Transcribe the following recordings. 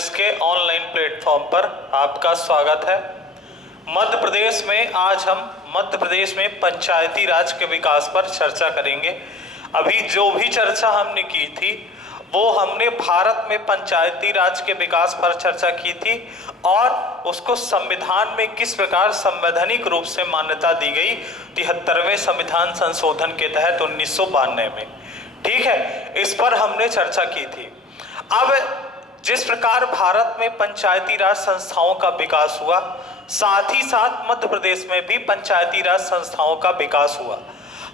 Press के online platform पर आपका स्वागत है। मध्य प्रदेश में आज हम मध्य प्रदेश में पंचायती राज के विकास पर चर्चा करेंगे। अभी जो भी चर्चा हमने की थी वो हमने भारत में पंचायती राज के विकास पर चर्चा की थी और उसको संविधान में किस प्रकार संवैधानिक रूप से मान्यता दी गई 73वें संविधान संशोधन के तहत 1992 में। ठीक है, इस पर हमने चर्चा की थी। अब जिस प्रकार भारत में पंचायती राज संस्थाओं का विकास हुआ, साथ ही साथ मध्य प्रदेश में भी पंचायती राज संस्थाओं का विकास हुआ।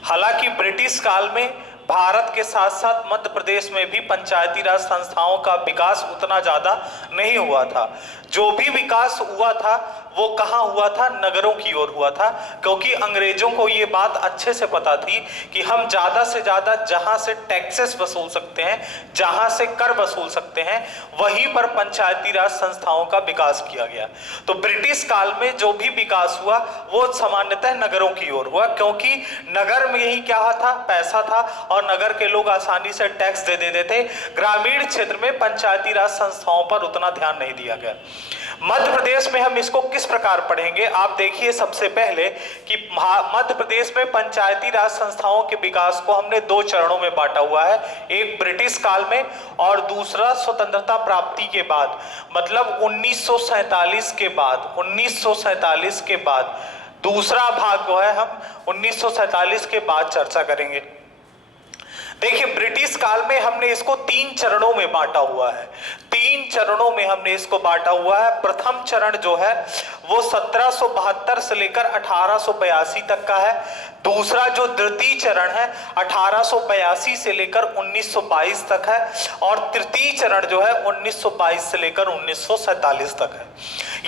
हालांकि ब्रिटिश काल में भारत के साथ साथ मध्य प्रदेश में भी पंचायती राज संस्थाओं का विकास उतना ज़्यादा नहीं हुआ था। जो भी विकास हुआ था वो कहाँ हुआ था? नगरों की ओर हुआ था, क्योंकि अंग्रेजों को ये बात अच्छे से पता थी कि हम ज़्यादा से ज़्यादा जहाँ से टैक्सेस वसूल सकते हैं, जहाँ से कर वसूल सकते हैं, वहीं पर पंचायती राज संस्थाओं का विकास किया गया। तो ब्रिटिश काल में जो भी विकास हुआ वो सामान्यतः नगरों की ओर हुआ, क्योंकि नगर में ही क्या था? पैसा था और नगर के लोग आसानी से टैक्स दे देते थे। ग्रामीण क्षेत्र में पंचायती राज संस्थाओं पर उतना ध्यान नहीं दिया गया। मध्य प्रदेश में हम इसको किस प्रकार पढ़ेंगे? आप देखिए, सबसे पहले कि मध्य प्रदेश में पंचायती राज संस्थाओं के विकास को हमने दो चरणों में बांटा हुआ है, एक ब्रिटिश काल में और दूसरा स्वतंत्रता प्राप्ति के बाद, मतलब 1947 के बाद। 1947 के बाद दूसरा भाग जो है हम 1947 के बाद चर्चा करेंगे। देखिए, ब्रिटिश काल में हमने इसको तीन चरणों में बांटा हुआ है। तीन चरणों में हमने इसको बांटा हुआ है। प्रथम चरण जो है वो 1772 से लेकर 1882 तक का है। दूसरा जो द्वितीय चरण है 1882 से लेकर 1922 तक है और तृतीय चरण जो है 1922 से लेकर 1947 तक है।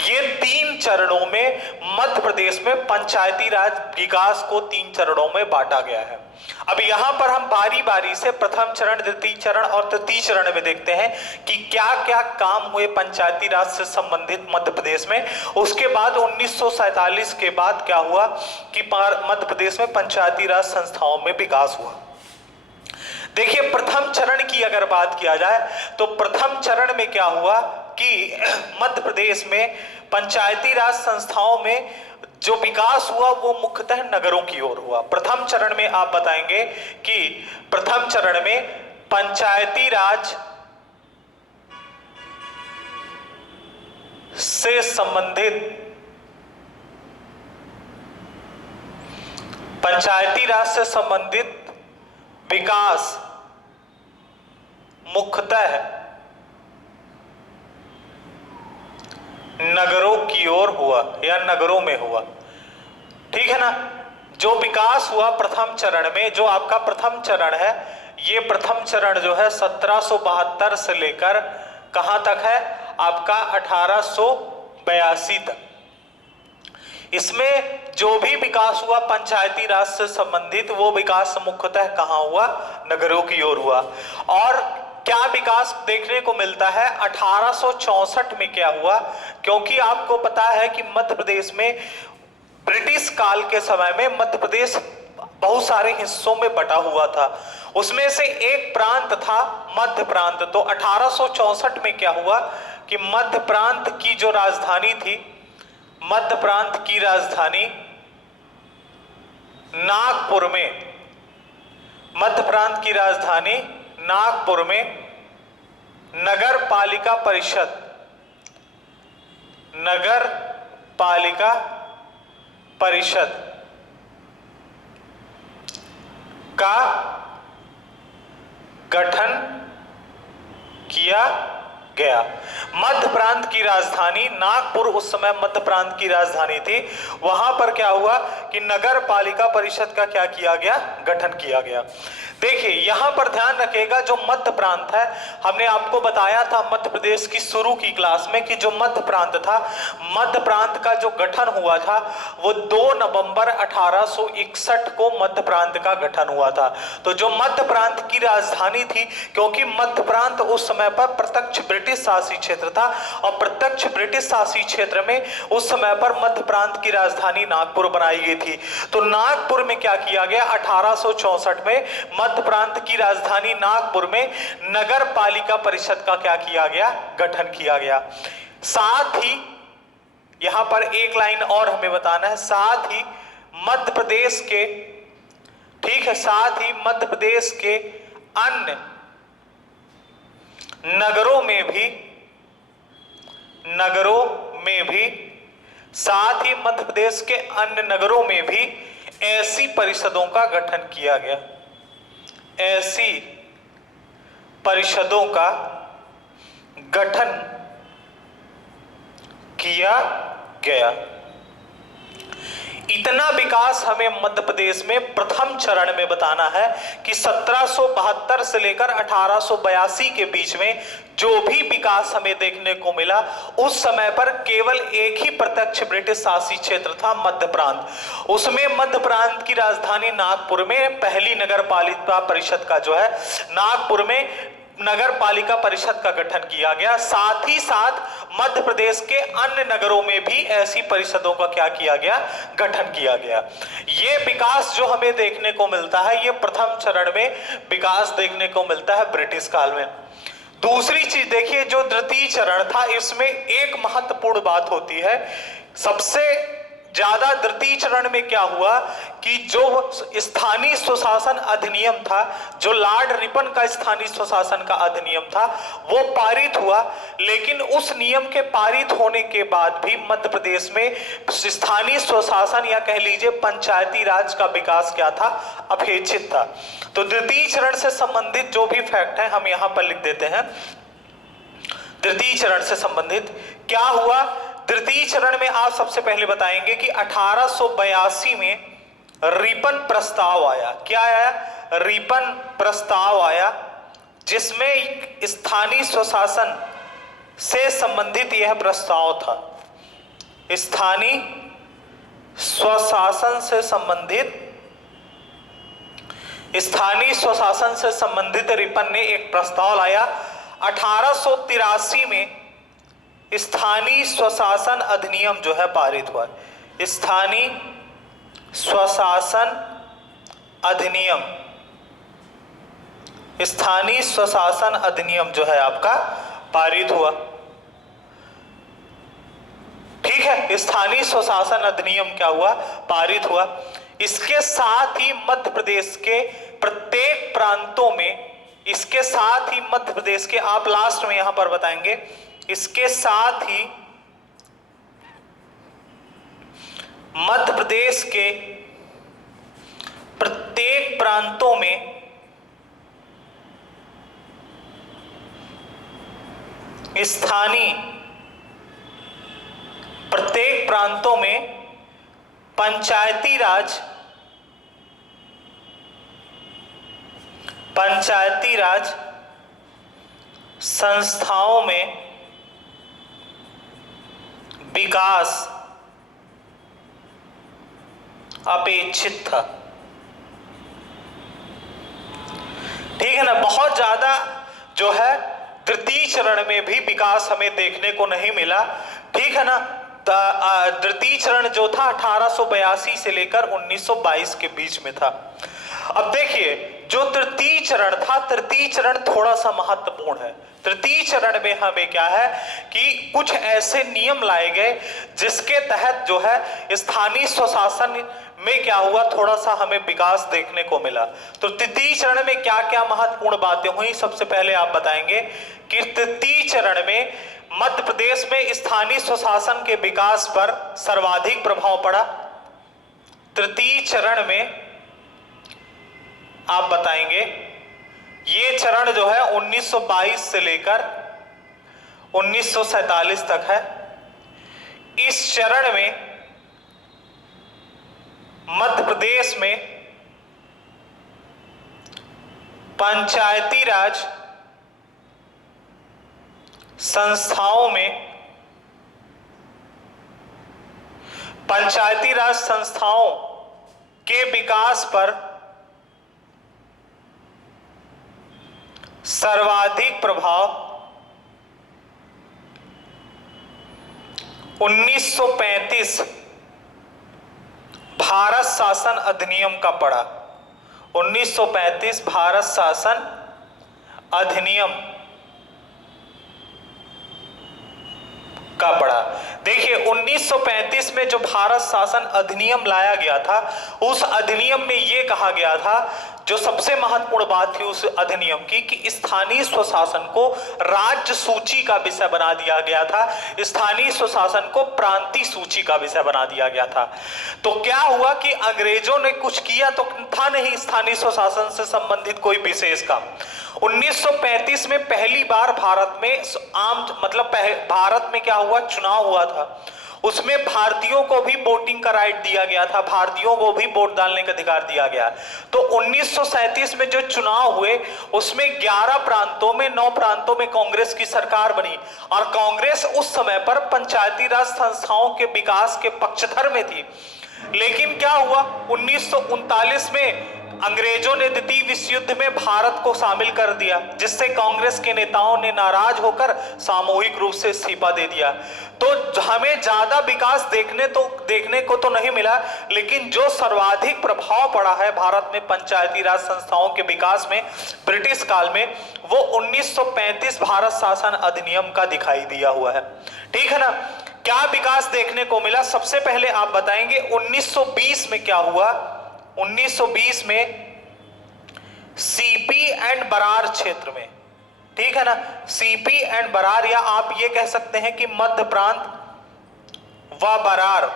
ये तीन चरणों में मध्य प्रदेश में पंचायती राज विकास को तीन चरणों में बांटा गया है। अब यहाँ पर हम बारी बारी से प्रथम चरण, द्वितीय चरण और तृतीय चरण में देखते हैं कि क्या क्या काम हुए पंचायती राज से संबंधित मध्य प्रदेश में। उसके बाद 1947 के बाद क्या हुआ कि मध्य प्रदेश में पंचायती राज संस्थाओं में विकास हुआ। देखिए, प्रथम चरण की अगर बात किया जाए तो प्रथम चरण में क्या हुआ कि मध्य प्रदेश में पंचायती राज संस्थाओं में जो विकास हुआ वो मुख्यतः नगरों की ओर हुआ। प्रथम चरण में आप बताएंगे कि प्रथम चरण में पंचायती राज से संबंधित विकास मुख्यतः नगरों की ओर हुआ या नगरों में हुआ। ठीक है ना? जो विकास हुआ प्रथम चरण में, जो आपका प्रथम चरण है, ये प्रथम चरण जो है 1772 से लेकर कहां तक है? आपका 1882 तक। इसमें जो भी विकास हुआ पंचायती राज से संबंधित वो विकास मुख्यतः कहां हुआ? नगरों की ओर हुआ। और क्या विकास देखने को मिलता है 1864 में क्या हुआ? क्योंकि आपको पता है कि मध्य प्रदेश में ब्रिटिश काल के समय में मध्य प्रदेश बहुत सारे हिस्सों में बटा हुआ था। उसमें से एक प्रांत था मध्य प्रांत। तो 1864 में क्या हुआ कि मध्य प्रांत की जो राजधानी थी, मध्य प्रांत की राजधानी नागपुर में, मध्य प्रांत की राजधानी नागपुर में नगर पालिका परिषद का गठन किया गया। मध्य प्रांत की राजधानी नागपुर उस समय मध्य प्रांत की राजधानी थी। वहां पर क्या हुआ कि नगर पालिका परिषद का क्या किया गया? गठन किया गया। देखिए, यहां पर ध्यान रखिएगा, जो मध्य प्रांत है, हमने आपको बताया था मध्य प्रदेश की शुरू की क्लास में कि जो मध्य प्रांत था, मध्य प्रांत का जो गठन हुआ था वो 2 नवंबर 1861 को मध्य प्रांत का गठन हुआ था। तो जो मध्य प्रांत की राजधानी थी, क्योंकि मध्य प्रांत उस समय पर प्रत्यक्ष ब्रिटिश शासित क्षेत्र था और प्रत्यक्ष ब्रिटिश शासित क्षेत्र में उस समय पर मध्य प्रांत की राजधानी नागपुर बनाई गई थी। तो नागपुर में क्या किया गया, 1864 में मध्य प्रांत की राजधानी नागपुर में नगर पालिका परिषद का क्या किया गया, गठन किया गया। साथ ही यहां पर एक लाइन और हमें बताना है, साथ ही मध्य प्रदेश के, ठीक है, साथ ही मध्य प्रदेश के अन्य नगरों में भी साथ ही मध्य प्रदेश के अन्य नगरों में भी ऐसी परिषदों का गठन किया गया, ऐसी परिषदों का गठन किया गया। इतना विकास हमें मध्य प्रदेश में प्रथम चरण में बताना है कि 1772 से लेकर 1882 के बीच में जो भी विकास हमें देखने को मिला, उस समय पर केवल एक ही प्रत्यक्ष ब्रिटिश शासित क्षेत्र था, मध्य प्रांत। उसमें मध्य प्रांत की राजधानी नागपुर में पहली नगर पालिका परिषद का जो है, नागपुर में नगर पालिका परिषद का गठन किया गया। साथ ही साथ मध्य प्रदेश के अन्य नगरों में भी ऐसी परिषदों का क्या किया गया, गठन किया गया। ये विकास जो हमें देखने को मिलता है, ये प्रथम चरण में विकास देखने को मिलता है ब्रिटिश काल में। दूसरी चीज देखिए, जो द्वितीय चरण था, इसमें एक महत्वपूर्ण बात होती है। सबसे ज्यादा द्वितीय चरण में क्या हुआ कि जो स्थानीय स्वशासन अधिनियम था, जो लॉर्ड रिपन का स्थानीय स्वशासन का अधिनियम था, वो पारित हुआ। लेकिन उस नियम के पारित होने के बाद भी मध्य प्रदेश में स्थानीय स्वशासन या कह लीजिए पंचायती राज का विकास क्या था, अपेक्षित था। तो द्वितीय चरण से संबंधित जो भी फैक्ट है हम यहां पर लिख देते हैं। तृतीय चरण से संबंधित क्या हुआ, तृतीय चरण में आप सबसे पहले बताएंगे कि 1882 में रिपन प्रस्ताव आया। क्या आया, रिपन प्रस्ताव आया, जिसमें स्थानीय स्वशासन से संबंधित यह प्रस्ताव था। स्थानीय स्वशासन से संबंधित रिपन ने एक प्रस्ताव लाया। 1883 में स्थानीय स्वशासन अधिनियम जो है पारित हुआ। स्थानीय स्वशासन अधिनियम जो है आपका पारित हुआ। ठीक है, स्थानीय स्वशासन अधिनियम क्या हुआ, पारित हुआ। इसके साथ ही मध्य प्रदेश के प्रत्येक प्रांतों में, इसके साथ ही मध्य प्रदेश के, आप लास्ट में यहां पर बताएंगे, इसके साथ ही मध्य प्रदेश के प्रत्येक प्रांतों में पंचायती राज संस्थाओं में विकास अपेक्षित था। ठीक है ना, बहुत ज्यादा जो है तृतीय चरण में भी विकास हमें देखने को नहीं मिला। ठीक है ना, तृतीय चरण जो था 1882 से लेकर 1922 के बीच में था। अब देखिए, जो तृतीय चरण था, तृतीय चरण थोड़ा सा महत्वपूर्ण है। तृतीय चरण में हमें क्या है कि कुछ ऐसे नियम लाए गए जिसके तहत जो है स्थानीय स्वशासन में क्या हुआ, थोड़ा सा हमें विकास देखने को मिला। तो तृतीय चरण में क्या क्या महत्वपूर्ण बातें हुई, सबसे पहले आप बताएंगे कि तृतीय चरण में मध्य प्रदेश में स्थानीय स्वशासन के विकास पर सर्वाधिक प्रभाव पड़ा। तृतीय चरण में आप बताएंगे, ये चरण जो है 1922 से लेकर 1947 तक है। इस चरण में मध्य प्रदेश में पंचायती राज संस्थाओं के विकास पर सर्वाधिक प्रभाव 1935 भारत शासन अधिनियम का पढ़ा। 1935 भारत शासन अधिनियम का पढ़ा। देखिए 1935 में जो भारत शासन अधिनियम लाया गया था, उस अधिनियम में यह कहा गया था, जो सबसे महत्वपूर्ण बात थी उस अधिनियम की, कि स्थानीय स्वशासन को राज्य सूची का विषय बना दिया गया था, स्थानीय स्वशासन को प्रांतीय सूची का विषय बना दिया गया था। तो क्या हुआ कि अंग्रेजों ने कुछ किया तो था नहीं स्थानीय स्वशासन से संबंधित कोई विशेष काम। 1935 में पहली बार भारत में भारत में क्या हुआ, चुनाव हुआ था। उसमें भारतीयों को भी वोटिंग का राइट दिया गया था, भारतीयों को भी वोट डालने का अधिकार दिया गया। तो 1937 में जो चुनाव हुए उसमें 11 प्रांतों में 9 प्रांतों में कांग्रेस की सरकार बनी, और कांग्रेस उस समय पर पंचायती राज संस्थाओं के विकास के पक्षधर में थी। लेकिन क्या हुआ, 1939 में अंग्रेजों ने द्वितीय विश्व युद्ध में भारत को शामिल कर दिया, जिससे कांग्रेस के नेताओं ने नाराज होकर सामूहिक रूप से इस्तीफा दे दिया। तो हमें ज्यादा विकास देखने को तो नहीं मिला, लेकिन जो सर्वाधिक प्रभाव पड़ा है भारत में पंचायती राज संस्थाओं के विकास में ब्रिटिश काल में, वो 1935 भारत शासन अधिनियम का दिखाई दिया हुआ है। ठीक है ना। क्या विकास देखने को मिला, सबसे पहले आप बताएंगे 1920 में क्या हुआ। 1920 में सीपी एंड बरार क्षेत्र में, ठीक है ना, सीपी एंड बरार, या आप ये कह सकते हैं कि मध्य प्रांत व बरार,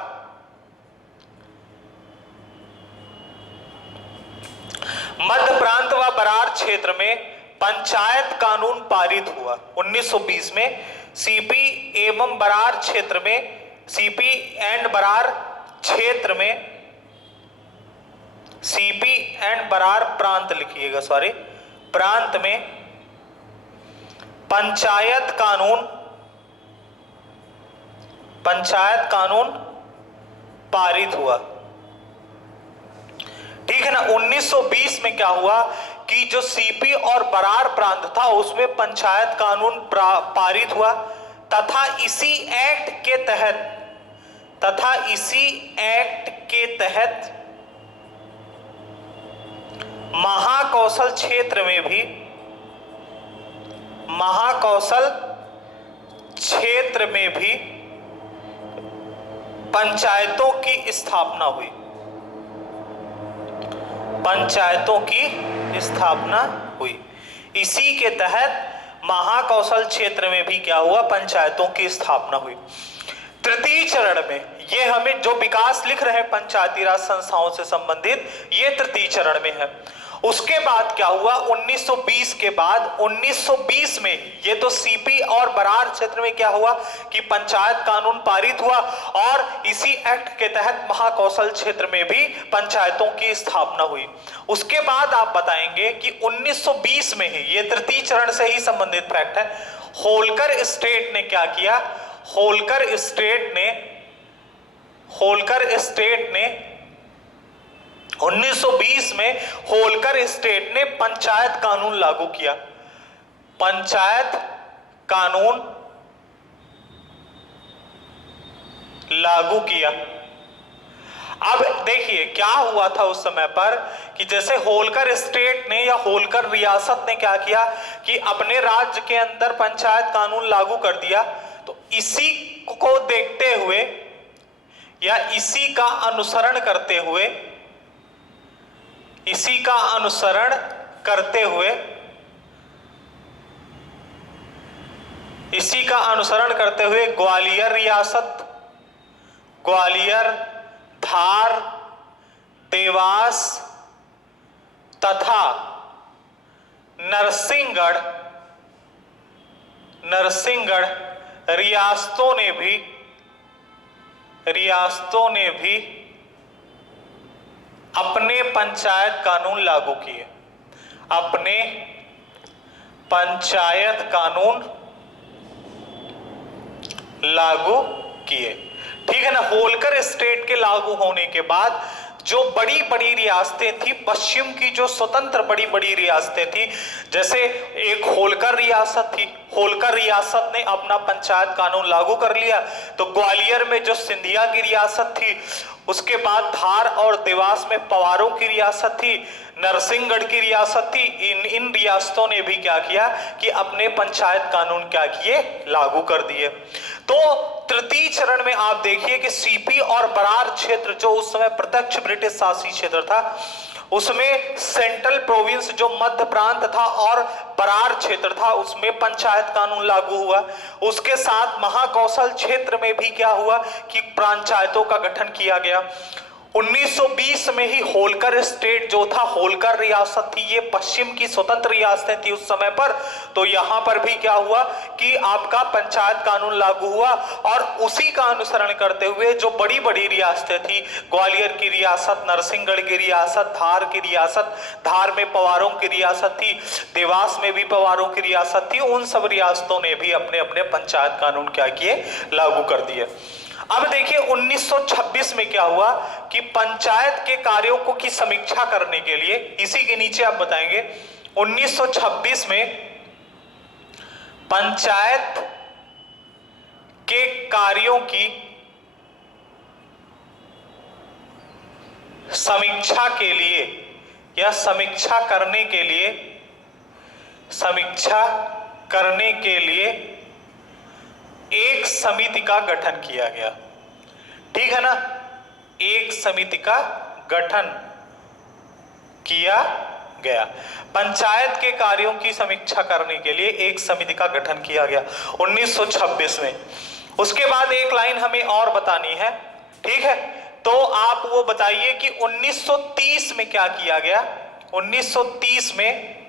मध्य प्रांत व बरार क्षेत्र में पंचायत कानून पारित हुआ। 1920 में सीपी एवं बरार क्षेत्र में, सीपी एंड बरार क्षेत्र में, सीपी एंड बरार प्रांत लिखिएगा, सॉरी, प्रांत में पंचायत कानून पारित हुआ। ठीक है ना। 1920 में क्या हुआ कि जो सीपी और बरार प्रांत था उसमें पंचायत कानून पारित हुआ, तथा इसी एक्ट के तहत महाकौशल क्षेत्र में भी पंचायतों की स्थापना हुई। इसी के तहत महाकौशल क्षेत्र में भी क्या हुआ, पंचायतों की स्थापना हुई। तृतीय चरण में ये हमें जो विकास लिख रहे हैं पंचायती राज संस्थाओं से संबंधित, ये तृतीय चरण में है। उसके बाद क्या हुआ, 1920 के बाद 1920 में ये तो सीपी और बरार क्षेत्र में क्या हुआ कि पंचायत कानून पारित हुआ, और इसी एक्ट के तहत महाकौशल क्षेत्र में भी पंचायतों की स्थापना हुई। उसके बाद आप बताएंगे कि 1920 में ही, ये तृतीय चरण से ही संबंधित फैक्ट है, होलकर स्टेट ने क्या किया, होलकर स्टेट ने 1920 में होलकर स्टेट ने पंचायत कानून लागू किया। पंचायत कानून लागू किया। अब देखिए क्या हुआ था उस समय पर कि जैसे होलकर स्टेट ने या होलकर रियासत ने क्या किया कि अपने राज्य के अंदर पंचायत कानून लागू कर दिया। तो इसी को देखते हुए या इसी का अनुसरण करते हुए ग्वालियर रियासत, ग्वालियर, धार, देवास तथा नरसिंहगढ़ रियासतों ने भी अपने पंचायत कानून लागू किए। अपने पंचायत कानून लागू किए। ठीक है ना। होलकर स्टेट के लागू होने के बाद जो बड़ी बड़ी रियासतें थी, पश्चिम की जो स्वतंत्र बड़ी बड़ी रियासतें थी, जैसे एक होलकर रियासत थी, होलकर रियासत ने अपना पंचायत कानून लागू कर लिया। तो ग्वालियर में जो सिंधिया की रियासत थी, उसके बाद धार और देवास में पवारों की रियासत थी, नरसिंहगढ़ की रियासत थी। इन रियासतों ने भी क्या किया कि अपने पंचायत कानून क्या किए, लागू कर दिए। तो तृतीय चरण में आप देखिए कि सीपी और बरार क्षेत्र जो उस समय प्रत्यक्ष ब्रिटिश शासित क्षेत्र था, उसमें सेंट्रल प्रोविंस जो मध्य प्रांत था और बरार क्षेत्र था, उसमें पंचायत कानून लागू हुआ। उसके साथ महाकौशल क्षेत्र में भी क्या हुआ कि पंचायतों का गठन किया गया। 1920 में ही होलकर स्टेट जो था, होलकर रियासत थी, ये पश्चिम की स्वतंत्र रियासतें थी उस समय पर। तो यहां पर भी क्या हुआ कि आपका पंचायत कानून लागू हुआ और उसी का अनुसरण करते हुए जो बड़ी बड़ी रियासतें थी, ग्वालियर की रियासत, नरसिंहगढ़ की रियासत, धार की रियासत, धार में पवारों की रियासत थी, देवास में भी पवारों की रियासत थी, उन सब रियासतों ने भी अपने अपने पंचायत कानून क्या किए, लागू कर दिए। अब देखिए 1926 में क्या हुआ कि पंचायत के कार्यों को की समीक्षा करने के लिए, इसी के नीचे आप बताएंगे, 1926 में पंचायत के कार्यों की समीक्षा के लिए या समीक्षा करने के लिए एक समिति का गठन किया गया। ठीक है ना, एक समिति का गठन किया गया। पंचायत के कार्यों की समीक्षा करने के लिए एक समिति का गठन किया गया 1926 में। उसके बाद एक लाइन हमें और बतानी है, ठीक है, तो आप वो बताइए कि 1930 में क्या किया गया। 1930 में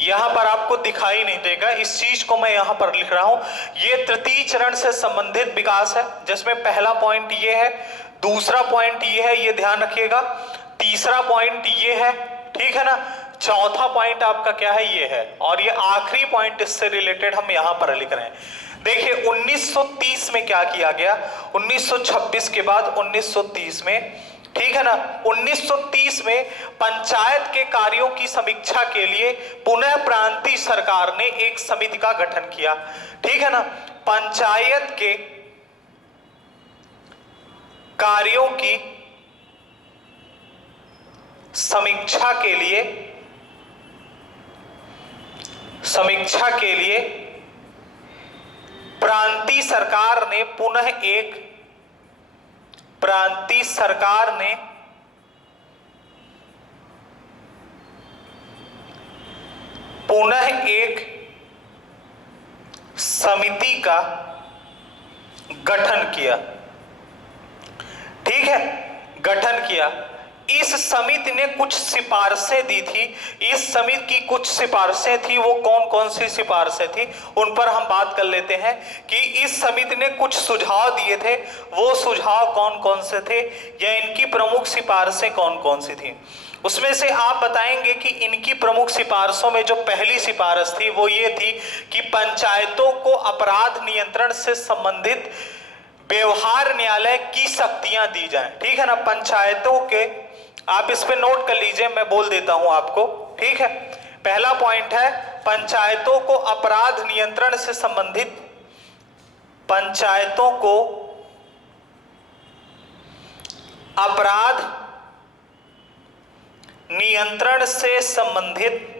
यहां पर आपको दिखाई नहीं देगा, इस चीज को मैं यहां पर लिख रहा हूं, ये तृतीय चरण से संबंधित विकास है, जिसमें पहला पॉइंट ये है, दूसरा पॉइंट ये है, ये ध्यान रखिएगा, तीसरा पॉइंट ये है, ठीक है ना, चौथा पॉइंट आपका क्या है, ये है, और ये आखिरी पॉइंट इससे रिलेटेड हम यहां पर लिख रहे हैं। देखिए 1930 में क्या किया गया, 1926 के बाद 1930 में, ठीक है ना, 1930 में पंचायत के कार्यों की समीक्षा के लिए पुनः प्रांतीय सरकार ने एक समिति का गठन किया। ठीक है ना, पंचायत के कार्यों की समीक्षा के लिए प्रांतीय सरकार ने पुनः एक समिति का गठन किया। ठीक है, गठन किया। इस समिति ने कुछ सिफारिशें दी थी। इस समिति की कुछ सिफारिशें थी, वो कौन कौन सी सिफारिशें थी उन पर हम बात कर लेते हैं कि इस समिति ने कुछ सुझाव दिए थे, वो सुझाव कौन कौन से थे या इनकी प्रमुख सिफारिशें कौन कौन सी थी। उसमें से आप बताएंगे कि इनकी प्रमुख सिफारिशों में जो पहली सिफारिश थी वो ये थी कि पंचायतों को अपराध नियंत्रण से संबंधित व्यवहार न्यायालय की शक्तियां दी जाएं। ठीक है ना, पंचायतों के, आप इस पे नोट कर लीजिए, मैं बोल देता हूं आपको। ठीक है, पहला पॉइंट है पंचायतों को अपराध नियंत्रण से संबंधित, पंचायतों को अपराध नियंत्रण से संबंधित,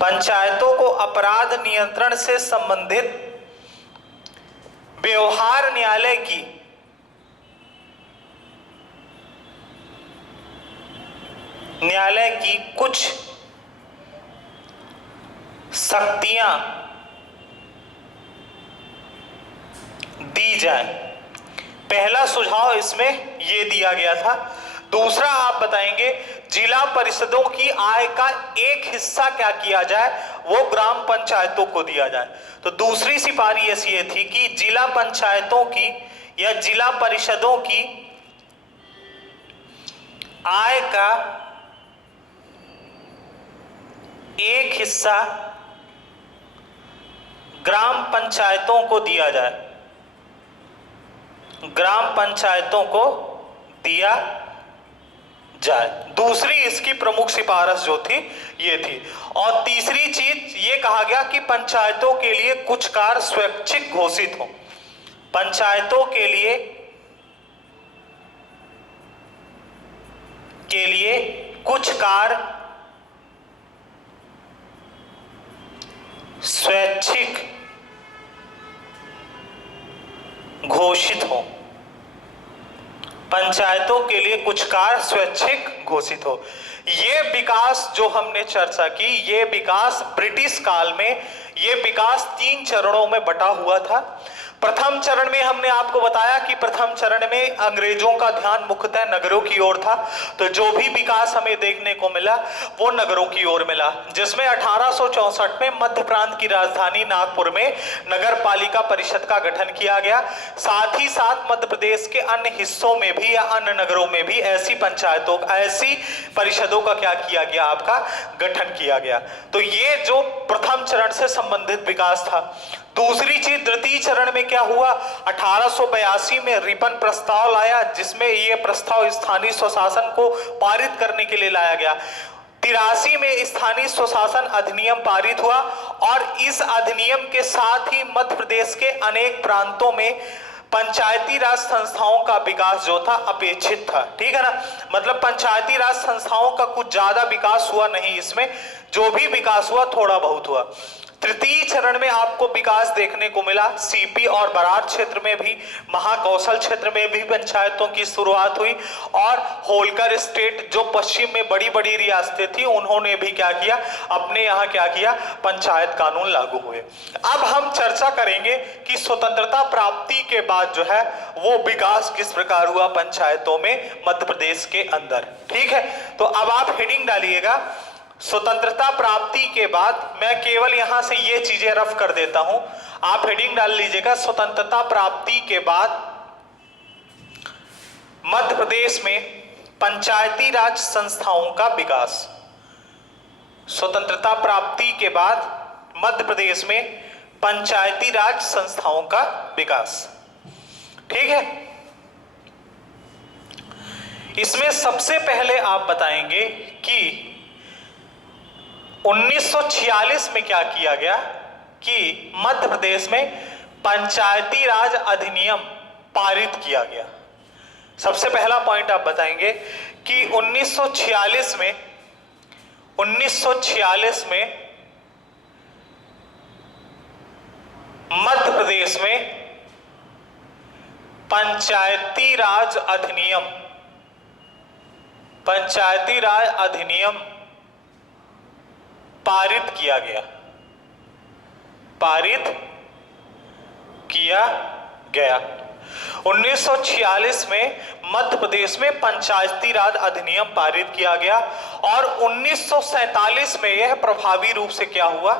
पंचायतों को अपराध नियंत्रण से संबंधित व्यवहार न्यायालय की कुछ शक्तियां दी जाए। पहला सुझाव इसमें यह दिया गया था। दूसरा आप बताएंगे जिला परिषदों की आय का एक हिस्सा क्या किया जाए, वो ग्राम पंचायतों को दिया जाए। तो दूसरी सिफारिश ये थी कि जिला पंचायतों की या जिला परिषदों की आय का एक हिस्सा ग्राम पंचायतों को दिया जाए, ग्राम पंचायतों को दिया जाए। दूसरी इसकी प्रमुख सिफारिश जो थी ये थी। और तीसरी चीज ये कहा गया कि पंचायतों के लिए कुछ कार्य स्वैच्छिक घोषित हो। पंचायतों के लिए कुछ कार्य स्वैच्छिक घोषित हो। पंचायतों के लिए कुछ कार्य स्वैच्छिक घोषित हो। ये विकास जो हमने चर्चा की, ये विकास ब्रिटिश काल में, ये विकास 3 चरणों में बटा हुआ था। प्रथम चरण में हमने आपको बताया कि प्रथम चरण में अंग्रेजों का ध्यान मुख्यतः नगरों की ओर था, तो जो भी विकास हमें देखने को मिला वो नगरों की ओर मिला, जिसमें 1864 में मध्य प्रांत की राजधानी नागपुर में नगर पालिका परिषद का गठन किया गया। साथ ही साथ मध्य प्रदेश के अन्य हिस्सों में भी या अन्य नगरों में भी ऐसी पंचायतों, ऐसी परिषदों का क्या किया गया, आपका गठन किया गया। तो ये जो प्रथम चरण से संबंधित विकास था। दूसरी चीज, द्वितीय चरण में क्या हुआ, 1882 में रिपन प्रस्ताव लाया, जिसमें यह प्रस्ताव स्थानीय स्वशासन को पारित करने के लिए लाया गया। 83 में स्थानीय स्वशासन अधिनियम पारित हुआ और इस अधिनियम के साथ ही मध्य प्रदेश के अनेक प्रांतों में पंचायती राज संस्थाओं का विकास जो था अपेक्षित था। ठीक है ना, मतलब पंचायती राज संस्थाओं का कुछ ज्यादा विकास हुआ नहीं, इसमें जो भी विकास हुआ थोड़ा बहुत हुआ। तृतीय चरण में आपको विकास देखने को मिला, सीपी और बरार क्षेत्र में भी, महाकौशल क्षेत्र में भी पंचायतों की शुरुआत हुई और होलकर स्टेट जो पश्चिम में बड़ी बड़ी रियासतें थी उन्होंने भी क्या किया, अपने यहाँ क्या किया, पंचायत कानून लागू हुए। अब हम चर्चा करेंगे कि स्वतंत्रता प्राप्ति के बाद जो है वो विकास किस प्रकार हुआ पंचायतों में मध्य प्रदेश के अंदर। ठीक है, तो अब आप हेडिंग डालिएगा स्वतंत्रता प्राप्ति के बाद। मैं केवल यहां से ये चीजें रफ कर देता हूं, आप हेडिंग डाल लीजिएगा स्वतंत्रता प्राप्ति के बाद मध्य प्रदेश में पंचायती राज संस्थाओं का विकास। स्वतंत्रता प्राप्ति के बाद मध्य प्रदेश में पंचायती राज संस्थाओं का विकास। ठीक है, इसमें सबसे पहले आप बताएंगे कि 1946 में क्या किया गया कि मध्य प्रदेश में पंचायती राज अधिनियम पारित किया गया। सबसे पहला पॉइंट आप बताएंगे कि 1946 में मध्य प्रदेश में पंचायती राज अधिनियम पारित किया गया। 1946 में मध्य प्रदेश में पंचायती राज अधिनियम पारित किया गया और 1947 में यह प्रभावी रूप से क्या हुआ,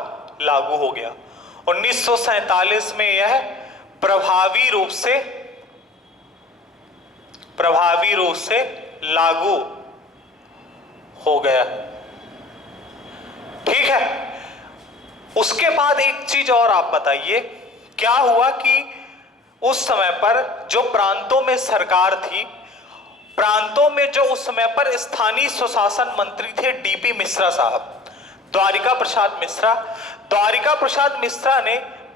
लागू हो गया। 1947 में यह प्रभावी रूप से लागू हो गया। ठीक है, उसके बाद एक चीज और आप बताइए, क्या हुआ कि उस समय पर जो प्रांतों में सरकार थी, प्रांतों में जो उस समय पर स्थानीय स्वशासन मंत्री थे डीपी मिश्रा साहब, द्वारिका प्रसाद मिश्रा ने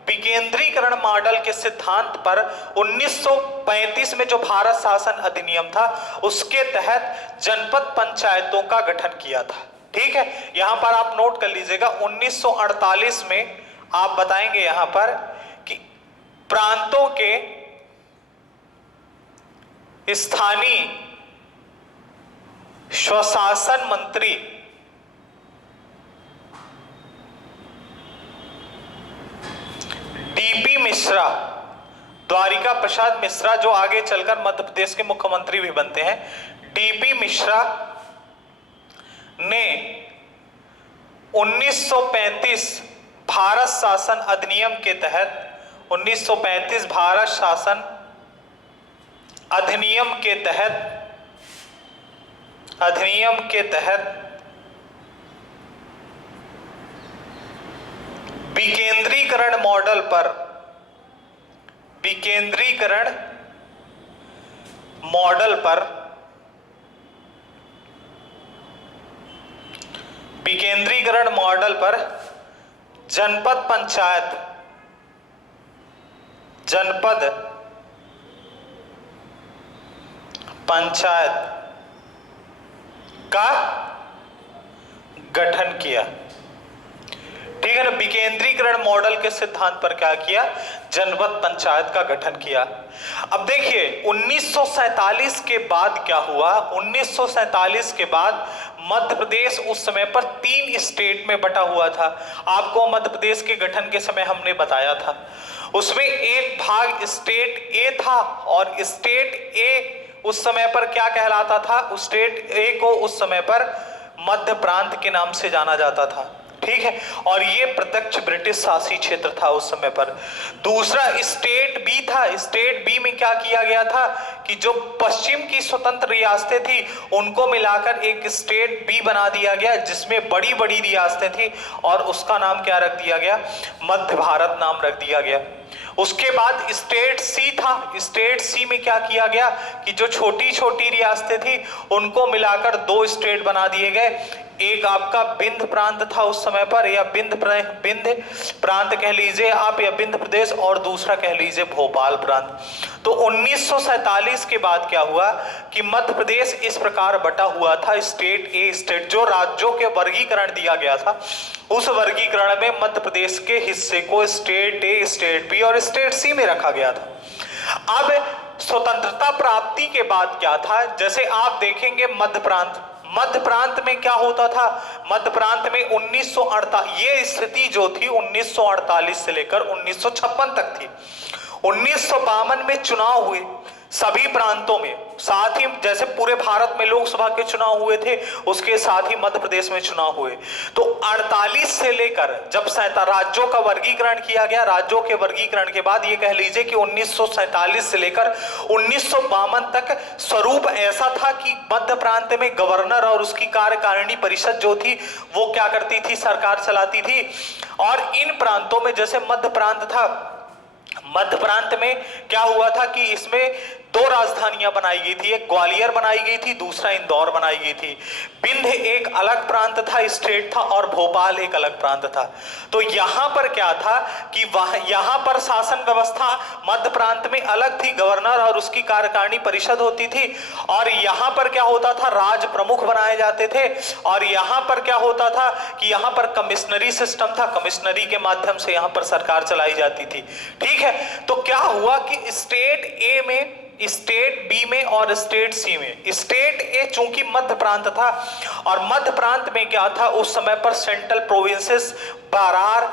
विकेंद्रीकरण मॉडल के सिद्धांत पर 1935 में जो भारत शासन अधिनियम था उसके तहत जनपद पंचायतों का गठन किया था। ठीक है, यहां पर आप नोट कर लीजिएगा 1948 में आप बताएंगे यहां पर कि प्रांतों के स्थानीय स्वशासन मंत्री डीपी मिश्रा, द्वारिका प्रसाद मिश्रा जो आगे चलकर मध्य प्रदेश के मुख्यमंत्री भी बनते हैं, डीपी मिश्रा ने 1935 भारत शासन अधिनियम के तहत 1935 भारत शासन अधिनियम के तहत विकेंद्रीकरण मॉडल पर विकेंद्रीकरण मॉडल पर जनपद पंचायत का गठन किया। ठीक है ना, विकेंद्रीकरण मॉडल के सिद्धांत पर क्या किया, जनपद पंचायत का गठन किया। अब देखिए 1947 के बाद क्या हुआ, 1947 के बाद मध्य प्रदेश उस समय पर 3 स्टेट में बटा हुआ था। आपको मध्य प्रदेश के गठन के समय हमने बताया था, उसमें एक भाग स्टेट ए था और स्टेट ए उस समय पर क्या कहलाता था, स्टेट ए को उस समय पर मध्य प्रांत के नाम से जाना जाता था। ठीक है, और ये प्रत्यक्ष ब्रिटिश शासी क्षेत्र था उस समय पर। दूसरा स्टेट बी था, स्टेट बी में क्या किया गया था कि जो पश्चिम की स्वतंत्र रियासतें थी उनको मिलाकर एक स्टेट बी बना दिया गया, जिसमें बड़ी बड़ी रियासतें थी और उसका नाम क्या रख दिया गया, मध्य भारत नाम रख दिया गया। उसके बाद स्टेट सी था, स्टेट सी में क्या किया गया कि जो छोटी छोटी रियासतें थी उनको मिलाकर 2 स्टेट बना दिए गए। एक आपका बिंद प्रांत था उस समय पर, या बिंद प्रांत कह लीजिए आप, या बिंद प्रदेश, और दूसरा कह लीजिए भोपाल प्रांत। तो 1947 के बाद क्या हुआ कि मध्य प्रदेश इस प्रकार बटा हुआ था, स्टेट ए स्टेट, जो राज्यों के वर्गीकरण दिया गया था उस वर्गीकरण में मध्य प्रदेश के हिस्से को स्टेट ए, स्टेट बी और स्टेट सी में रखा गया था। अब स्वतंत्रता प्राप्ति के बाद क्या था, जैसे आप देखेंगे मध्य प्रांत में क्या होता था, मध्य प्रांत में 1948 ये स्थिति जो थी 1948 से लेकर 1956 तक थी। 1952 में चुनाव हुए सभी प्रांतों में, साथ ही जैसे पूरे भारत में लोकसभा के चुनाव हुए थे उसके साथ ही मध्य प्रदेश में चुनाव हुए। तो 48 से लेकर जब राज्यों का वर्गीकरण किया गया, राज्यों के वर्गीकरण के बाद ये कह लीजिए कि 1947 से लेकर 1952 तक स्वरूप ऐसा था कि मध्य प्रांत में गवर्नर और उसकी कार्यकारिणी परिषद जो थी वो क्या करती थी, सरकार चलाती थी। और इन प्रांतों में जैसे मध्य प्रांत था, मध्य प्रांत में क्या हुआ था कि इसमें 2 राजधानियां बनाई गई थी, एक ग्वालियर बनाई गई थी, दूसरा इंदौर बनाई गई थी। बिंद एक अलग प्रांत था, स्टेट था, और भोपाल एक अलग प्रांत था। तो यहां पर क्या था कि यहां पर शासन व्यवस्था मध्य प्रांत में अलग थी, गवर्नर और उसकी कार्यकारिणी परिषद होती थी, और यहां पर क्या होता था, राज प्रमुख बनाए जाते थे, और यहां पर क्या होता था कि यहां पर कमिश्नरी सिस्टम था, कमिश्नरी के माध्यम से यहां पर सरकार चलाई जाती थी। ठीक है, तो क्या हुआ कि स्टेट ए में, स्टेट बी में और स्टेट सी में, स्टेट ए चूंकि मध्य प्रांत था और मध्य प्रांत में क्या था उस समय पर सेंट्रल प्रोविंसेस, बरार,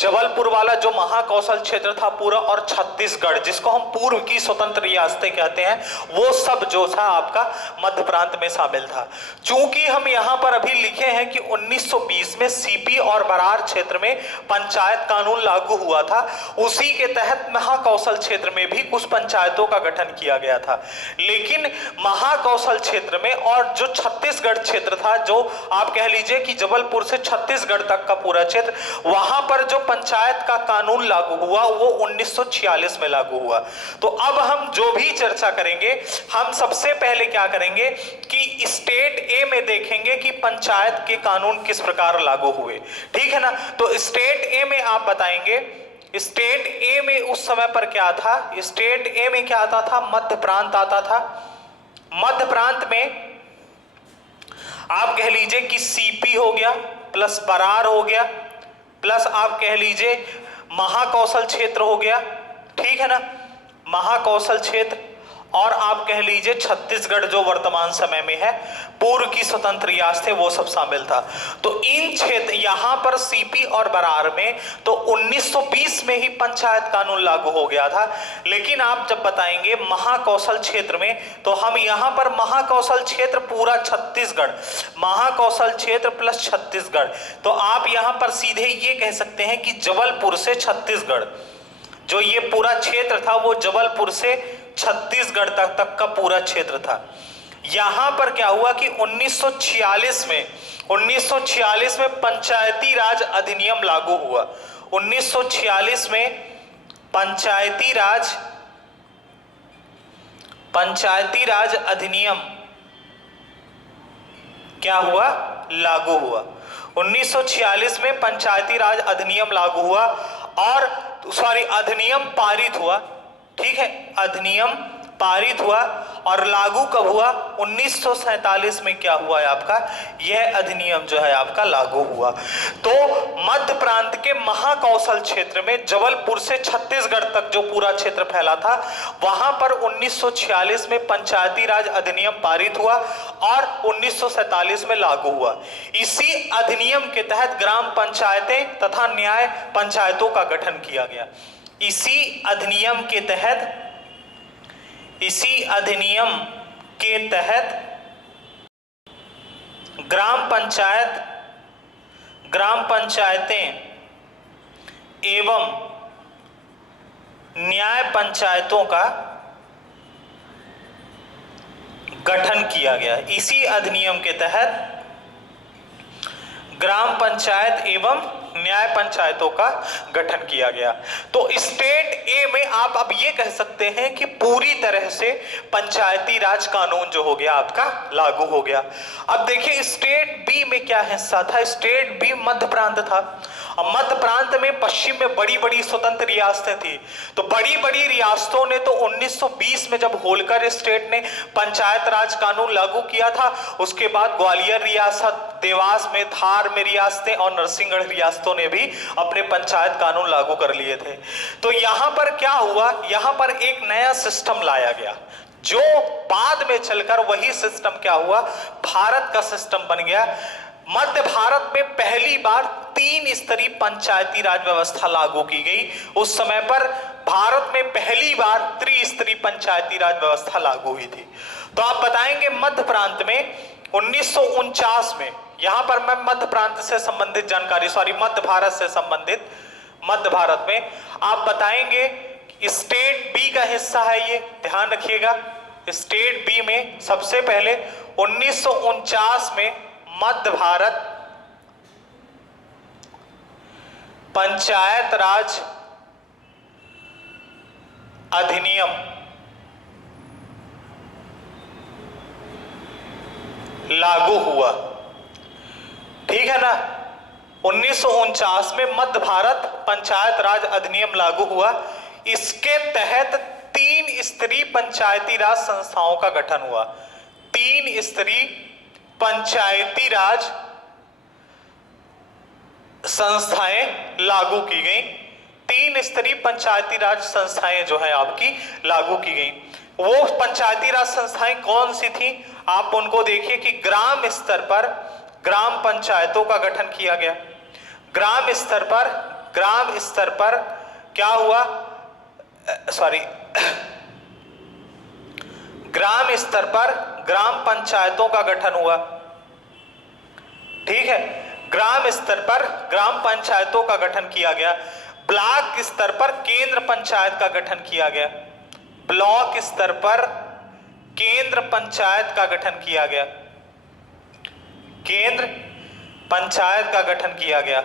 जबलपुर वाला जो महाकौशल क्षेत्र था पूरा, और छत्तीसगढ़ जिसको हम पूर्व की स्वतंत्र रियासतें कहते हैं, वो सब जो था आपका मध्य प्रांत में शामिल था। चूंकि हम यहां पर अभी लिखे हैं कि 1920 में सीपी और बरार क्षेत्र में पंचायत कानून लागू हुआ था, उसी के तहत महाकौशल क्षेत्र में भी कुछ पंचायतों का गठन किया गया था। लेकिन महाकौशल क्षेत्र में और जो छत्तीसगढ़ क्षेत्र था, जो आप कह लीजिए कि जबलपुर से छत्तीसगढ़ तक का पूरा क्षेत्र, वहां पर जो पंचायत का कानून लागू हुआ वो 1946 में लागू हुआ। तो अब हम जो भी चर्चा करेंगे, हम सबसे पहले क्या करेंगे कि स्टेट ए में देखेंगे कि पंचायत के कानून किस प्रकार लागू हुए। ठीक है ना, तो स्टेट ए में आप बताएंगे, स्टेट ए में उस समय पर क्या था, स्टेट ए में क्या आता था, मध्य प्रांत आता था। मध्य प्रांत में आप कह लीजिए कि सीपी हो गया प्लस बरार हो गया प्लस आप कह लीजिए महाकौशल क्षेत्र हो गया। ठीक है ना, महाकौशल क्षेत्र, और आप कह लीजिए छत्तीसगढ़ जो वर्तमान समय में है, पूर्व की स्वतंत्र रियासतें, वो सब शामिल था। तो इन क्षेत्र यहां पर सीपी और बरार में तो 1920 में ही पंचायत कानून लागू हो गया था। लेकिन आप जब बताएंगे महाकौशल क्षेत्र में, तो हम यहां पर महाकौशल क्षेत्र पूरा छत्तीसगढ़, महाकौशल क्षेत्र प्लस छत्तीसगढ़, तो आप यहां पर सीधे ये कह सकते हैं कि जबलपुर से छत्तीसगढ़ जो ये पूरा क्षेत्र था वो जबलपुर से छत्तीसगढ़ तक का पूरा क्षेत्र था। यहां पर क्या हुआ कि 1946 में पंचायती राज अधिनियम लागू हुआ। 1946 में पंचायती राज अधिनियम क्या हुआ? लागू हुआ। 1946 में पंचायती राज अधिनियम लागू हुआ और अधिनियम पारित हुआ। ठीक है, अधिनियम पारित हुआ और लागू कब हुआ? 1947 में क्या हुआ है आपका? यह अधिनियम जो है आपका लागू हुआ। तो मध्य प्रांत के महाकौशल क्षेत्र में जबलपुर से छत्तीसगढ़ तक जो पूरा क्षेत्र फैला था, वहां पर 1946 में पंचायती राज अधिनियम पारित हुआ और 1947 में लागू हुआ। इसी अधिनियम के तहत ग्राम पंचायतें तथा न्याय पंचायतों का गठन किया गया। इसी अधिनियम के तहत ग्राम पंचायतें एवं न्याय पंचायतों का गठन किया गया। इसी अधिनियम के तहत ग्राम पंचायत एवं न्याय पंचायतों का गठन किया गया। तो स्टेट ए में आप अब ये कह सकते हैं कि पूरी तरह से पंचायती राज कानून जो हो गया आपका लागू हो गया। अब देखिए स्टेट बी में क्या हिस्सा था? स्टेट बी मध्य प्रांत था। अब मध्य प्रांत में पश्चिम में बड़ी बड़ी स्वतंत्र रियासतें थी। तो बड़ी बड़ी रियासतों ने तो 1920 में जब होलकर स्टेट ने पंचायत राज कानून लागू किया था, उसके बाद ग्वालियर रियासत, देवास में, धार में रियासतें और नरसिंहगढ़ रियासतों ने भी अपने पंचायत कानून लागू कर लिए थे। तो यहां पर क्या हुआ? यहां पर एक नया सिस्टम लाया गया जो बाद में चलकर वही सिस्टम क्या हुआ? भारत का सिस्टम बन गया। मध्य भारत में पहली बार 3 स्तरीय पंचायती राज व्यवस्था लागू की गई। उस समय पर भारत में पहली बार त्रिस्तरीय पंचायती राज व्यवस्था लागू हुई थी। तो आप बताएंगे मध्य प्रांत में 1949 में, यहां पर मैं मध्य प्रांत से संबंधित जानकारी, मध्य भारत से संबंधित, मध्य भारत में आप बताएंगे स्टेट बी का हिस्सा है ये, ध्यान रखिएगा। स्टेट बी में सबसे पहले 1949 में मध्य भारत पंचायत राज अधिनियम लागू हुआ। ठीक है ना? 1949 में मध्य भारत पंचायत राज अधिनियम लागू हुआ। इसके तहत 3 स्तरीय पंचायती राज संस्थाओं का गठन हुआ। 3 स्तरीय पंचायती राज संस्थाएं लागू की गई। 3 स्तरीय पंचायती राज संस्थाएं जो है आपकी लागू की गई। वो पंचायती राज संस्थाएं कौन सी थी? आप उनको देखिए कि ग्राम स्तर पर ग्राम पंचायतों का गठन किया गया। ग्राम स्तर पर क्या हुआ? ग्राम स्तर पर ग्राम पंचायतों का गठन हुआ। ठीक है, ग्राम स्तर पर ग्राम पंचायतों का गठन किया गया। ब्लॉक स्तर पर केंद्र पंचायत का गठन किया गया। ब्लॉक स्तर पर केंद्र पंचायत का गठन किया गया। केंद्र पंचायत का गठन किया गया।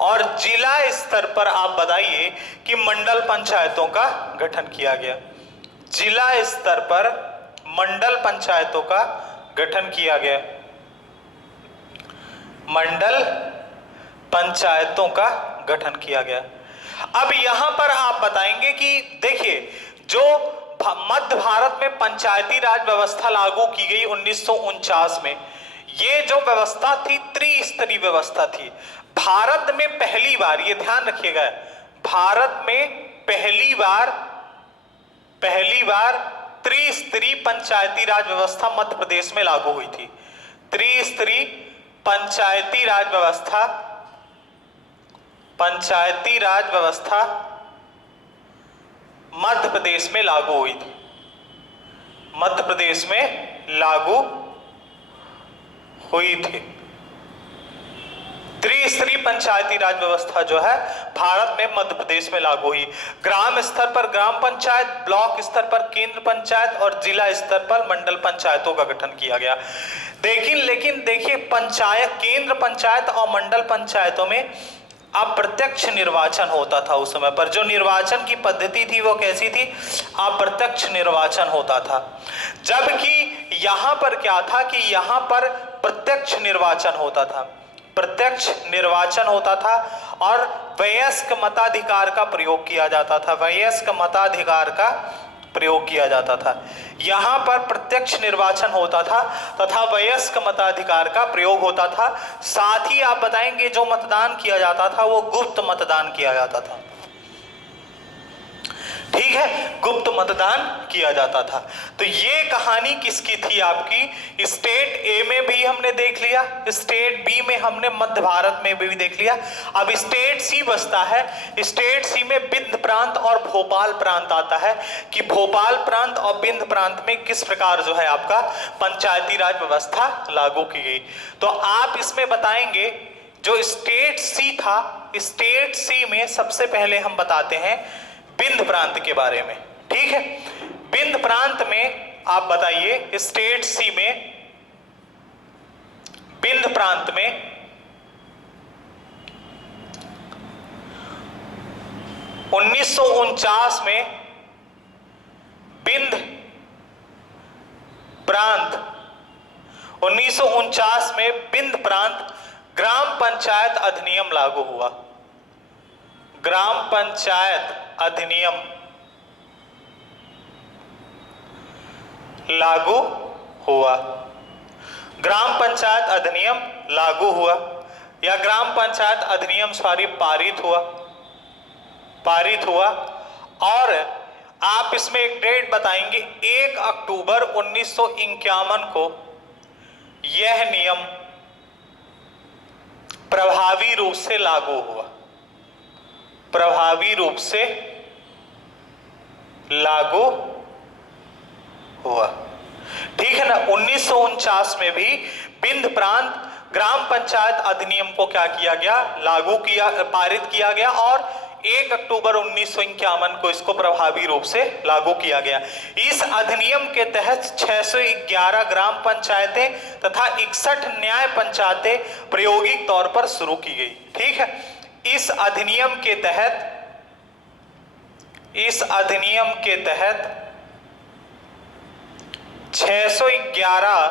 और जिला स्तर पर आप बताइए कि मंडल पंचायतों का गठन किया गया। जिला स्तर पर मंडल पंचायतों का गठन किया गया। मंडल पंचायतों का गठन किया गया। अब यहां पर आप बताएंगे कि देखिए, जो मध्य भारत में पंचायती राज व्यवस्था लागू की गई 1949 में, ये जो व्यवस्था थी त्रिस्तरीय व्यवस्था थी। भारत में पहली बार, ये ध्यान रखिएगा, भारत में पहली बार त्रिस्तरीय पंचायती राज व्यवस्था मध्य प्रदेश में लागू हुई थी। त्रिस्तरीय पंचायती राज व्यवस्था मध्य प्रदेश में लागू हुई थी। मध्य प्रदेश में लागू हुई थी। त्रिस्तरीय पंचायती राज व्यवस्था जो है भारत में मध्य प्रदेश में लागू हुई। ग्राम स्तर पर ग्राम पंचायत, ब्लॉक स्तर पर केंद्र पंचायत और जिला स्तर पर मंडल पंचायतों का गठन किया गया। लेकिन देखिए, केंद्र पंचायत और मंडल पंचायतों में अप्रत्यक्ष निर्वाचन होता था उस समय पर। जो निर्वाचन की पद्धति थी वो कैसी थी? अप्रत्यक्ष निर्वाचन होता था। जबकि यहां पर क्या था कि यहां पर प्रत्यक्ष निर्वाचन होता था, प्रत्यक्ष निर्वाचन होता था और वयस्क मताधिकार का प्रयोग किया जाता था, वयस्क मताधिकार का प्रयोग किया जाता था। यहां पर प्रत्यक्ष निर्वाचन होता था तथा वयस्क मताधिकार का प्रयोग होता था। साथ ही आप बताएंगे जो मतदान किया जाता था वो गुप्त मतदान किया जाता था, ठीक है, गुप्त मतदान किया जाता था। तो ये कहानी किसकी थी आपकी? स्टेट ए में भी हमने देख लिया, स्टेट बी में हमने मध्य भारत में भी देख लिया। अब स्टेट सी बचता है। स्टेट सी में विंध्य प्रांत और भोपाल प्रांत आता है कि भोपाल प्रांत और विंध्य प्रांत में किस प्रकार जो है आपका पंचायती राज व्यवस्था लागू की गई। तो आप इसमें बताएंगे जो स्टेट सी था, स्टेट सी में सबसे पहले हम बताते हैं विंध्य प्रांत के बारे में, ठीक है। विंध्य प्रांत में आप बताइए, स्टेट सी में विंध्य प्रांत में 1949 में विंध्य प्रांत 1949 में विंध्य प्रांत ग्राम पंचायत अधिनियम लागू हुआ। ग्राम पंचायत अधिनियम लागू हुआ, ग्राम पंचायत अधिनियम लागू हुआ या ग्राम पंचायत अधिनियम पारित हुआ। और आप इसमें एक डेट बताएंगे, 1 अक्टूबर 1951 को यह नियम प्रभावी रूप से लागू हुआ, प्रभावी रूप से लागू हुआ, ठीक है ना। 1949 में भी विंध्य प्रांत ग्राम पंचायत अधिनियम को क्या किया गया? लागू किया, पारित किया गया और 1 अक्टूबर 1951 को इसको प्रभावी रूप से लागू किया गया। इस अधिनियम के तहत 611 ग्राम पंचायतें तथा 61 न्याय पंचायतें प्रायोगिक तौर पर शुरू की गई, ठीक है। इस अधिनियम के तहत 611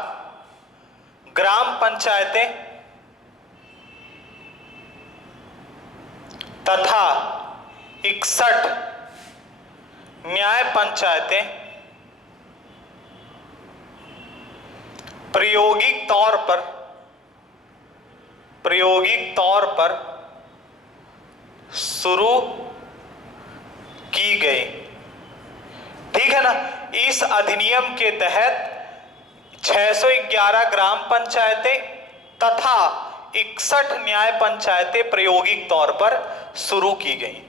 ग्राम पंचायतें तथा 61 न्याय पंचायतें प्रायोगिक तौर पर शुरू की गई, ठीक है ना। इस अधिनियम के तहत 611 ग्राम पंचायतें तथा 61 न्याय पंचायतें प्रायोगिक तौर पर शुरू की गई।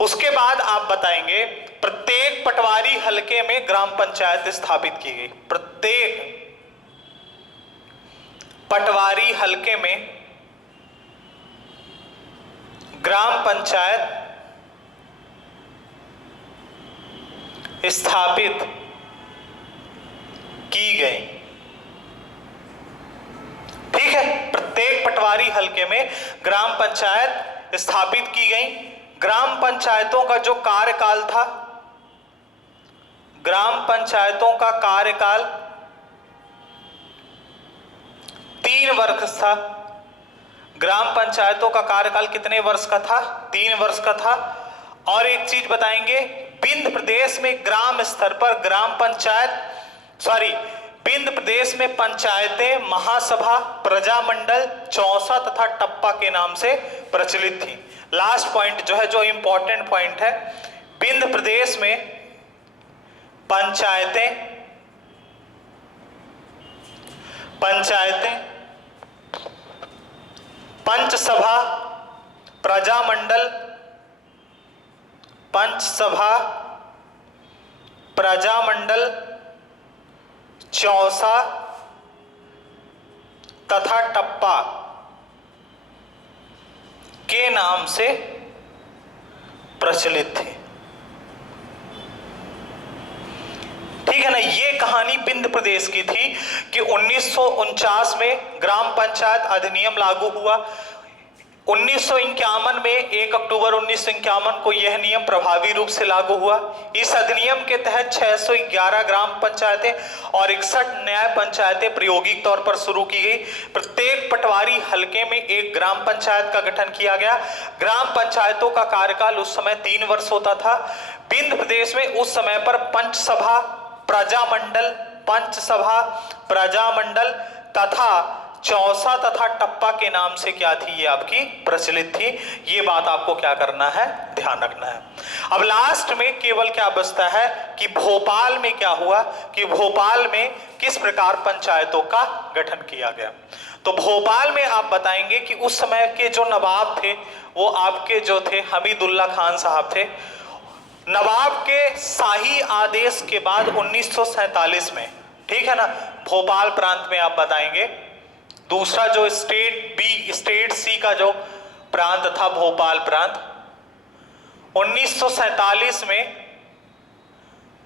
उसके बाद आप बताएंगे प्रत्येक पटवारी हलके में ग्राम पंचायत स्थापित की गई, प्रत्येक पटवारी हलके में ग्राम पंचायत स्थापित की गई, ठीक है। प्रत्येक पटवारी हलके में ग्राम पंचायत स्थापित की गई। ग्राम पंचायतों का जो कार्यकाल था, ग्राम पंचायतों का कार्यकाल 3 वर्ष था। ग्राम पंचायतों का कार्यकाल कितने वर्ष का था? 3 वर्ष का था। और एक चीज बताएंगे, विंध्य प्रदेश में ग्राम स्तर पर ग्राम पंचायत विंध्य प्रदेश में पंचायतें महासभा, प्रजामंडल, चौसा तथा टप्पा के नाम से प्रचलित थी। लास्ट पॉइंट जो है, जो इंपॉर्टेंट पॉइंट है, विंध्य प्रदेश में पंचायतें पंचसभा, प्रजामंडल, चौसा तथा टप्पा के नाम से प्रचलित थे, ठीक है ना। ये कहानी विंध्य प्रदेश की थी कि 1949 में ग्राम पंचायत अधिनियम लागू हुआ। 1951 में 1 अक्टूबर 1951 को यह नियम प्रभावी रूप से लागू हुआ। इस अधिनियम के तहत 611 ग्राम पंचायतें और 61 न्याय पंचायतें प्रायोगिक तौर पर शुरू की गई। प्रत्येक पटवारी हलके में एक ग्राम पंचायत का गठन किया गया। ग्राम पंचायतों का कार्यकाल उस समय 3 वर्ष होता था। विंध्य प्रदेश में उस समय पर पंचसभा, प्रजामंडल तथा चौसा तथा टप्पा के नाम से क्या थी, ये आपकी प्रचलित थी। ये बात आपको क्या करना है, ध्यान रखना है। अब लास्ट में केवल क्या बचता है कि भोपाल में क्या हुआ, कि भोपाल में किस प्रकार पंचायतों का गठन किया गया। तो भोपाल में आप बताएंगे कि उस समय के जो नवाब थे वो आपके जो थे हमीदुल्ला खान साहब थे। नवाब के शाही आदेश के बाद 1947 में, ठीक है ना, भोपाल प्रांत में आप बताएंगे दूसरा जो स्टेट सी का जो प्रांत था भोपाल प्रांत, 1947 में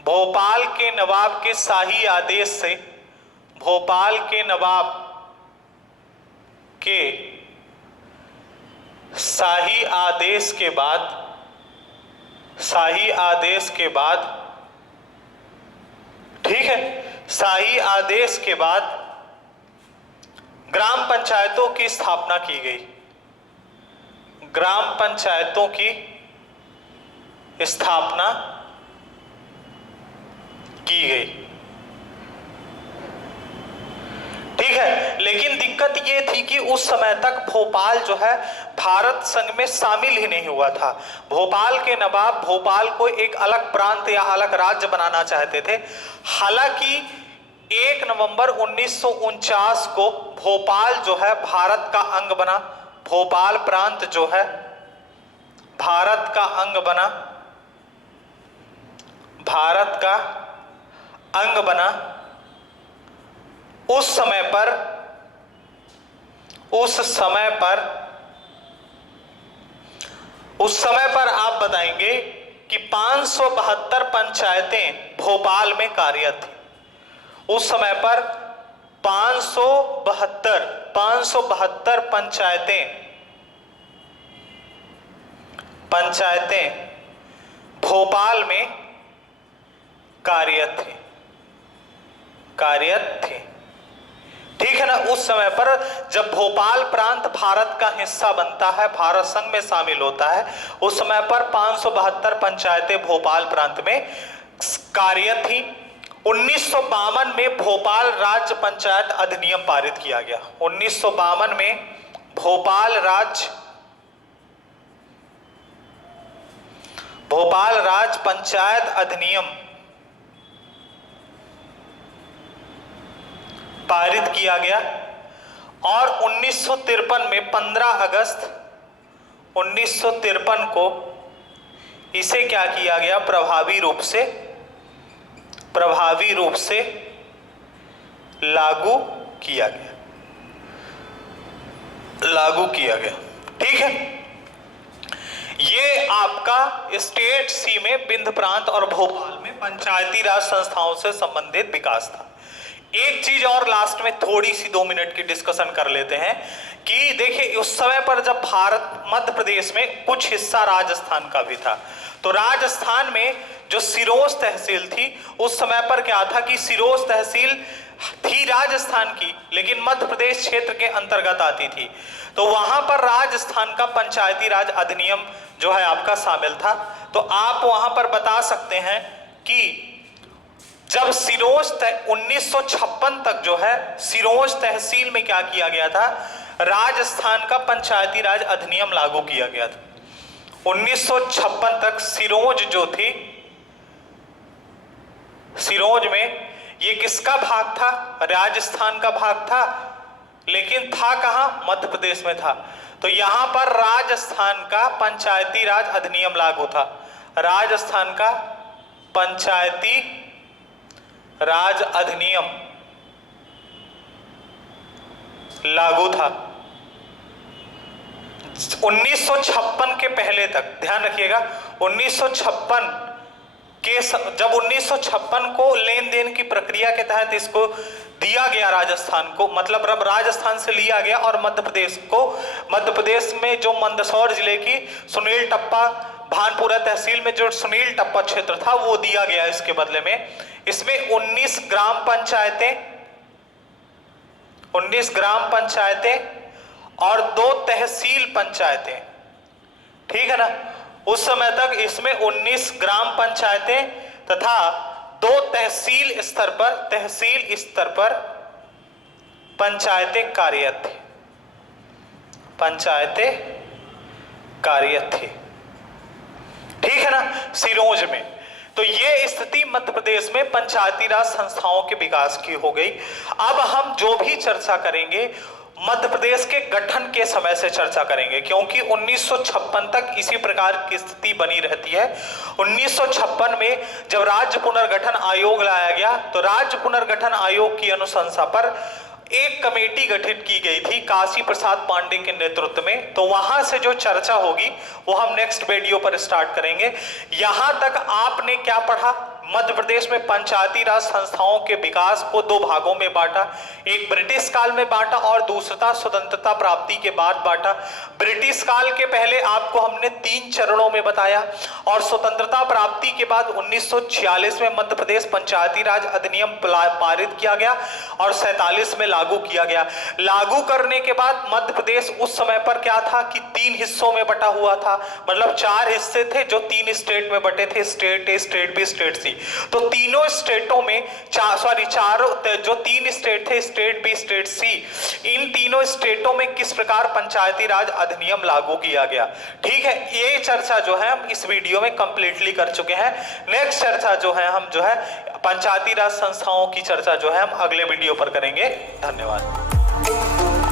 भोपाल के नवाब के शाही आदेश से, भोपाल के नवाब के शाही आदेश के बाद, ठीक है, शाही आदेश के बाद ग्राम पंचायतों की स्थापना की गई। ग्राम पंचायतों की स्थापना की गई, ठीक है। लेकिन दिक्कत ये थी कि उस समय तक भोपाल जो है भारत संघ में शामिल ही नहीं हुआ था। भोपाल के नवाब भोपाल को एक अलग प्रांत या अलग राज्य बनाना चाहते थे। हालांकि 1 नवंबर 1949 को भोपाल जो है भारत का अंग बना। भोपाल प्रांत जो है भारत का अंग बना, भारत का अंग बना। उस समय पर आप बताएंगे कि 572 पंचायतें भोपाल में कार्यरत थी। उस समय पर 572 पंचायतें भोपाल में कार्यरत थी, ठीक है ना। उस समय पर जब भोपाल प्रांत भारत का हिस्सा बनता है, भारत संघ में शामिल होता है, उस समय पर 572 पंचायतें भोपाल प्रांत में कार्यरत थी। 1952 में भोपाल राज्य पंचायत अधिनियम पारित किया गया। 1952 में भोपाल राज्य पंचायत अधिनियम पारित किया गया और 1953 में 15 अगस्त 1953 को इसे क्या किया गया, प्रभावी रूप से लागू किया गया, ठीक है। ये आपका स्टेट सी में विंध्य प्रांत और भोपाल में पंचायती राज संस्थाओं से संबंधित विकास था। एक चीज और लास्ट में थोड़ी सी 2 मिनट की डिस्कशन कर लेते हैं कि देखिए उस समय पर जब मध्य प्रदेश में कुछ हिस्सा राजस्थान का भी था, तो राजस्थान में जो सिरोंज तहसील थी उस समय पर क्या था कि सिरोंज तहसील थी राजस्थान की, लेकिन मध्य प्रदेश क्षेत्र के अंतर्गत आती थी। तो वहां पर राजस्थान का पंचायती राज अधिनियम जो है आपका शामिल था। तो आप वहां पर बता सकते हैं कि जब सिरोंज 1956 तक जो है सिरोंज तहसील में क्या किया गया था, राजस्थान का पंचायती राज अधिनियम लागू किया गया था। 1956 तक सिरोंज जो थी, सिरोंज में ये किसका भाग था, राजस्थान का भाग था, लेकिन था कहां, मध्य प्रदेश में था। तो यहां पर राजस्थान का पंचायती राज अधिनियम लागू था, राजस्थान का पंचायती राज अधिनियम लागू था 1956 के पहले तक। ध्यान रखिएगा 1956 के जब 1956 को लेन देन की प्रक्रिया के तहत इसको दिया गया राजस्थान को, मतलब राजस्थान से लिया गया और मध्य प्रदेश को, मध्य प्रदेश में जो मंदसौर जिले की सुनील टप्पा भानपुरा तहसील में जो सुनील टप्पा क्षेत्र था वो दिया गया इसके बदले में। इसमें 19 ग्राम पंचायतें और 2 तहसील पंचायतें, ठीक है ना। उस समय तक इसमें 19 ग्राम पंचायतें तथा 2 तहसील स्तर पर पंचायतें कार्यरत थी, ठीक है ना, सिरोंज में। तो ये स्थिति मध्य प्रदेश में पंचायती राज संस्थाओं के विकास की हो गई। अब हम जो भी चर्चा करेंगे मध्य प्रदेश के गठन के समय से चर्चा करेंगे, क्योंकि 1956 तक इसी प्रकार की स्थिति बनी रहती है। 1956 में जब राज्य पुनर्गठन आयोग लाया गया तो राज्य पुनर्गठन आयोग की अनुशंसा पर एक कमेटी गठित की गई थी काशी प्रसाद पांडे के नेतृत्व में। तो वहां से जो चर्चा होगी वो हम नेक्स्ट वीडियो पर स्टार्ट करेंगे। यहां तक आपने क्या पढ़ा? मध्य प्रदेश में पंचायती राज संस्थाओं के विकास को 2 भागों में बांटा, एक ब्रिटिश काल में बांटा और दूसरा स्वतंत्रता प्राप्ति के बाद बांटा। ब्रिटिश काल के पहले आपको हमने 3 चरणों में बताया और स्वतंत्रता प्राप्ति के बाद 1946 में मध्य प्रदेश पंचायती राज अधिनियम पारित किया गया और 47 में लागू किया गया। लागू करने के बाद मध्य प्रदेश उस समय पर क्या था कि 3 हिस्सों में बटा हुआ था, मतलब 4 हिस्से थे जो 3 स्टेट में बटे थे, state A, state B, state सी। तो तीनों स्टेटों में चारों जो 3 स्टेट थे, स्टेट बी, स्टेट सी, इन तीनों स्टेटों में किस प्रकार पंचायती राज अधिनियम लागू किया गया, ठीक है। ये चर्चा जो है हम इस वीडियो में कंप्लीटली कर चुके हैं। नेक्स्ट चर्चा जो है हम पंचायती राज संस्थाओं की चर्चा जो है हम अगले वीडियो पर करेंगे। धन्यवाद।